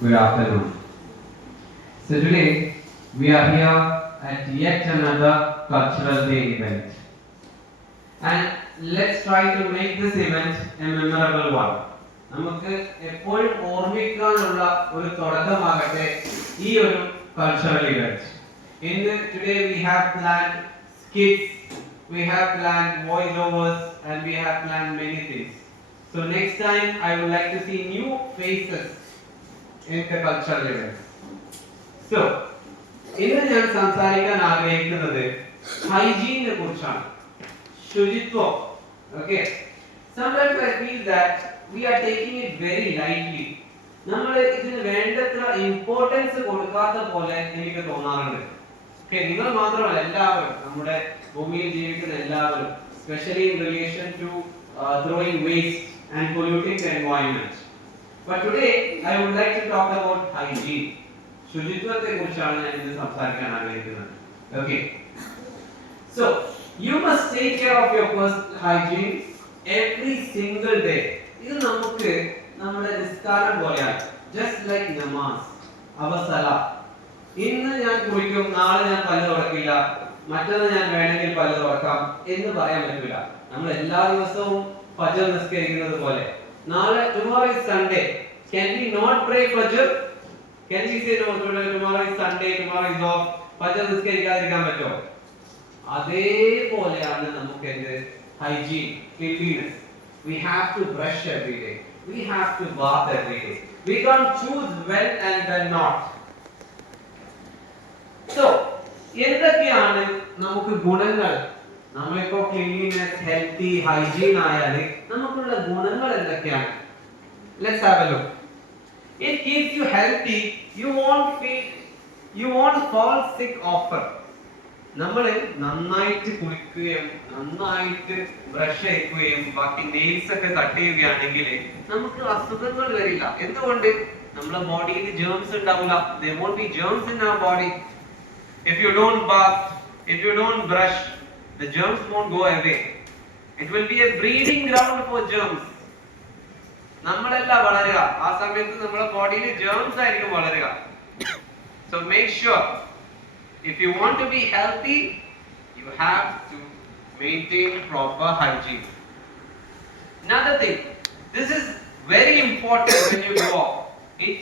Good afternoon. So today we are here at yet another cultural day event. And let's try to make this event a memorable one. നമുക്ക് എപ്പോഴും ഓർമ്മിക്കാനുള്ള ഒരു തുടക്കമാകട്ടെ ഈ ഒരു cultural event. Today we have planned skits, we have planned voiceovers, and we have planned many things. So next time I would like to see new faces in the cultural events. So, ഇന്ന് ഞാൻ സംസാരിക്കാൻ ആഗ്രഹിക്കുന്നത് ഹൈജീനെ കുറിച്ചാണ്. ശുചിത്വം. Okay. Sometimes I feel that we are taking it very lightly. നമ്മൾ ഇതിന് വേണ്ടത്ര ഇമ്പോർട്ടൻസ് കൊടുക്കാത്ത പോലെ എനിക്ക് തോന്നാറുണ്ട്. Okay, നിങ്ങൾ മാത്രമല്ല എല്ലാവരും നമ്മുടെ ഭൂമിയിൽ ജീവിക്കുന്ന എല്ലാവരും, especially in relation to throwing waste and polluting the environment. But today I would like to talk about hygiene. ശുചിത്വത്തെ കുറിച്ചാണ് ഞാൻ ഇന്ന് സംസാരിക്കാൻ ആഗ്രഹിക്കുന്നത്. Okay. So, you must take care of your personal hygiene every single day. ഇത് നമുക്ക് നമ്മുടെ നിസ്കാരം പോലെയാണ്. Just like namaz, our salah. ഇന്ന് ഞാൻ കുളിക്കും, നാളെ ഞാൻ പല്ല് തുറക്കില്ല, മറ്റന്നാൾ ഞാൻ വേണമെങ്കിൽ പല്ല് തുറക്കാം എന്ന് പറയാൻ പറ്റില്ല. നമ്മൾ എല്ലാ ദിവസവും ഫജ്ർ നിസ്കരിക്കുന്നത് പോലെ നാളെ tomorrow is Sunday. Can we not pray Fajr? Can we say no, tomorrow is Sunday, tomorrow is off? Fajr നിസ്കരിക്കാതിരിക്കാൻ പറ്റുമോ? അതേപോലെയാണ് നമുക്ക് എന്ത് hygiene, cleanliness. We have to brush every day. We have to bath every day. We can't choose when and when not. So, എന്തൊക്കെയാണ് നമുക്ക് ഗുണങ്ങൾ? നമ്മളിപ്പോ cleanliness, healthy, hygiene ആയാൽ നമുക്കുള്ള ഗുണങ്ങൾ എന്തൊക്കെയാണ്? Let's have a look. It keeps you healthy. You won't fall sick often. നമ്മൾ നന്നായിട്ട് കുളിക്കുകയും നന്നായിട്ട് ബ്രഷ് ചെയ്യുകയും ബാക്കി നെയിൽസ് ഒക്കെ കട്ട് ചെയ്യുകയാണെങ്കിൽ നമുക്ക് അസുഖങ്ങൾ വരില്ല. എന്തുകൊണ്ട്? നമ്മുടെ ബോഡിയിൽ ജേംസ് ഉണ്ടാവില്ല. There won't be germs in our body. If you don't bath, if you don't brush, the germs won't go away. It will be a breeding ground for germs. നമ്മളല്ല വളരുക, ആ സമയത്ത് നമ്മുടെ ബോഡിയിൽ ജേംസ് ആയിരിക്കും വളരുക. So make sure, if you want to be healthy, you have to maintain proper hygiene. Another thing, this is very important when you go out. It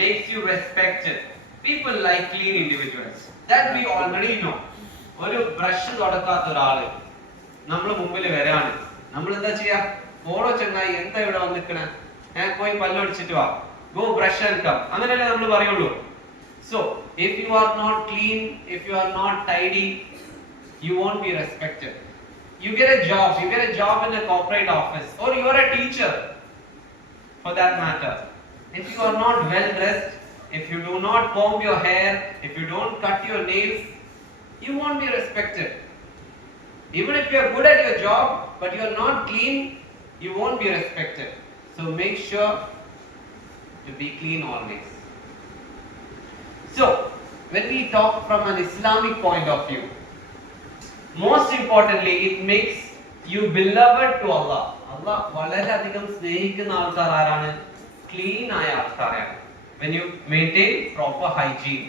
makes you respected. People like clean individuals. That we already know. ഒരു ബ്രഷ് തുടക്കാത്ത ഒരാള് നമ്മുടെ മുമ്പിൽ വരാണ്, നമ്മൾ എന്താ ചെയ്യാ? ഓരോ ചങ്ങായി എന്താ ഇവിടെ വന്നിക്കണേ, ഞാൻ പോയി പല്ലൊടിച്ചിട്ട് വാ, ഗോ ബ്രഷ് ആൻഡ് കം, അങ്ങനെയല്ലേ നമ്മൾ പറയുള്ളൂ. So, if you are not clean, if you are not tidy, you won't be respected. You get a job in a corporate office, or you are a teacher for that matter. If you are not well dressed, if you do not comb your hair, if you don't cut your nails, you won't be respected. Even if you are good at your job, but you are not clean, you won't be respected. So make sure to be clean always. So, when we talk from an Islamic point of view, most importantly, it makes you beloved to Allah. Allah വളരെയധികം സ്നേഹിക്കുന്ന ആൾക്കാർ ആരാണ്? ക്ലീൻ ആയ ആൾക്കാരാണ്. When you maintain proper hygiene.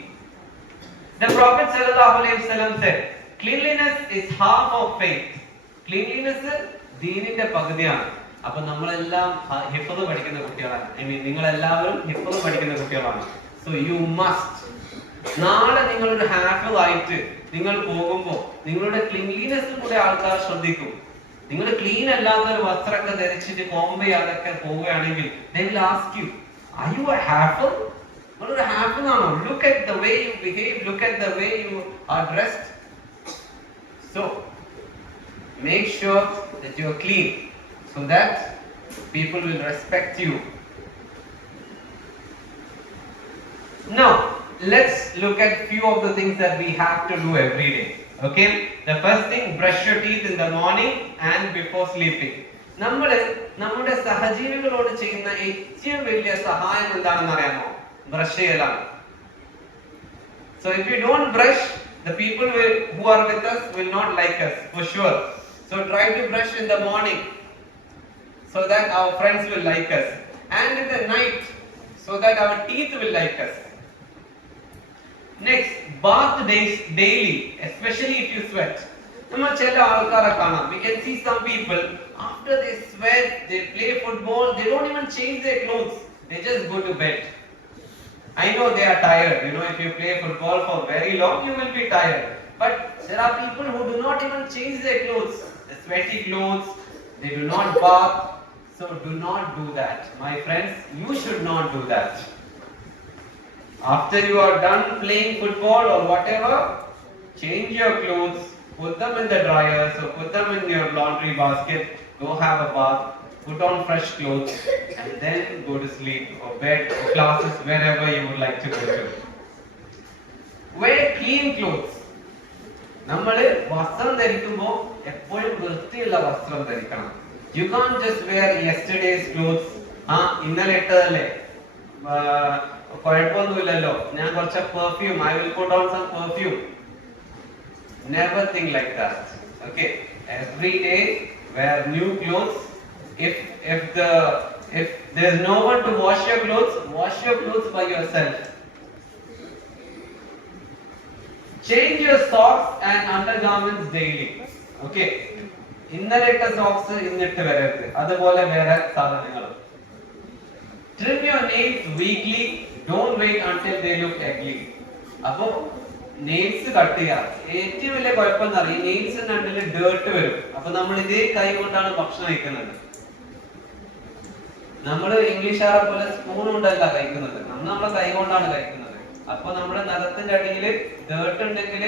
The Prophet sallallahu alaihi wasallam said, cleanliness is half of faith. Cleanliness ദീനിന്റെ പകുതിയാണ്. അപ്പൊ നമ്മളെല്ലാം ഹിഫ്ള് പഠിക്കുന്ന കുട്ടികളാണ്. നിങ്ങൾ എല്ലാവരും ഹിഫ്ള് പഠിക്കുന്ന കുട്ടികളാണ്. So you must, നാളെ നിങ്ങളൊരു ഹാഫിൾ ആയിട്ട് നിങ്ങൾ പോകുമ്പോൾ നിങ്ങളുടെ ക്ലീൻലിനെസ് കൂടെ ആൾക്കാർ ശ്രദ്ധിക്കും. നിങ്ങൾ ക്ലീൻ അല്ലാത്ത ഒരു വസ്ത്രമൊക്കെ ധരിച്ചിട്ട് കോമ്പ് ചെയ്യാതൊക്കെ പോവുകയാണെങ്കിൽ they will ask you, are you a hafiz? നിങ്ങളൊരു ഹാഫിൾ ആണോ? Look at the way you behave, look at the way you are dressed. So make sure that you are clean so that people will respect you. Now, let's look at few of the things that we have to do every day. Okay? The first thing, brush your teeth in the morning and before sleeping. നമ്മുടെ സഹജീവികളോട് ചെയ്യുന്ന ഏറ്റവും വലിയ സഹായം എന്താണെന്ന് അറിയാമോ? ബ്രഷ് ചെയ്യലാണ്. So if you don't brush, the people who are with us will not like us for sure. So try to brush in the morning so that our friends will like us, and in the night so that that our teeth will like us. Next, bath days daily, especially if you sweat. നമ്മൾ ചില ആൾക്കാരെ കാണാം. We can see some people after they sweat, they play football, they don't even change their clothes. They just go to bed. I know they are tired. You know, if you play football for very long, you will be tired. But there are people who do not even change their clothes. The sweaty clothes, they do not bath. So do not do that. My friends, you should not do that. After you are done playing football or whatever, change your clothes, put them in the dryers or put them in your laundry basket, go have a bath, put on fresh clothes and then go to sleep or bed or classes, wherever you would like to go to. Wear clean clothes. നമ്മള് വസ്ത്രം ധരിക്കുമ്പോൾ എപ്പോഴും വൃത്തിയുള്ള വസ്ത്രം ധരിക്കണം. You can't just wear yesterday's clothes. ഇന്നലെ ഇട്ടതല്ലേ, കുഴപ്പമൊന്നുമില്ലല്ലോ, ഞാൻ കുറച്ച് perfume, I will put on some perfume. Never think like that. Okay, every day wear new clothes. If there's no one to wash your clothes by yourself. Change your socks and undergarments daily. Okay, ഇന്നലെ ഇട്ട സോക്സ് ഇന്നിട്ട് വരരുത്, അതുപോലെ വേറെ സാധനങ്ങളും. Trim your nails weekly. Don't wait until they look ugly. അപ്പൊ nails cut ചെയ്യാം. ഏറ്റവും വലിയ കുഴപ്പം എന്താ പറയുക, നെയിൽസിന്റെ അണ്ടില് ഡേർട്ട് വരും. അപ്പൊ നമ്മൾ ഇതേ കൈ കൊണ്ടാണ് ഭക്ഷണം കഴിക്കുന്നത്. നമ്മള് ഇംഗ്ലീഷുകാരെ പോലെ സ്പൂൺ കൊണ്ടല്ല കഴിക്കുന്നത്, നമ്മൾ നമ്മളെ കൈ കൊണ്ടാണ് കഴിക്കുന്നത്. അപ്പൊ നമ്മുടെ നഖത്തിന്റെ അടിയില് ഡേർട്ട് ഉണ്ടെങ്കിൽ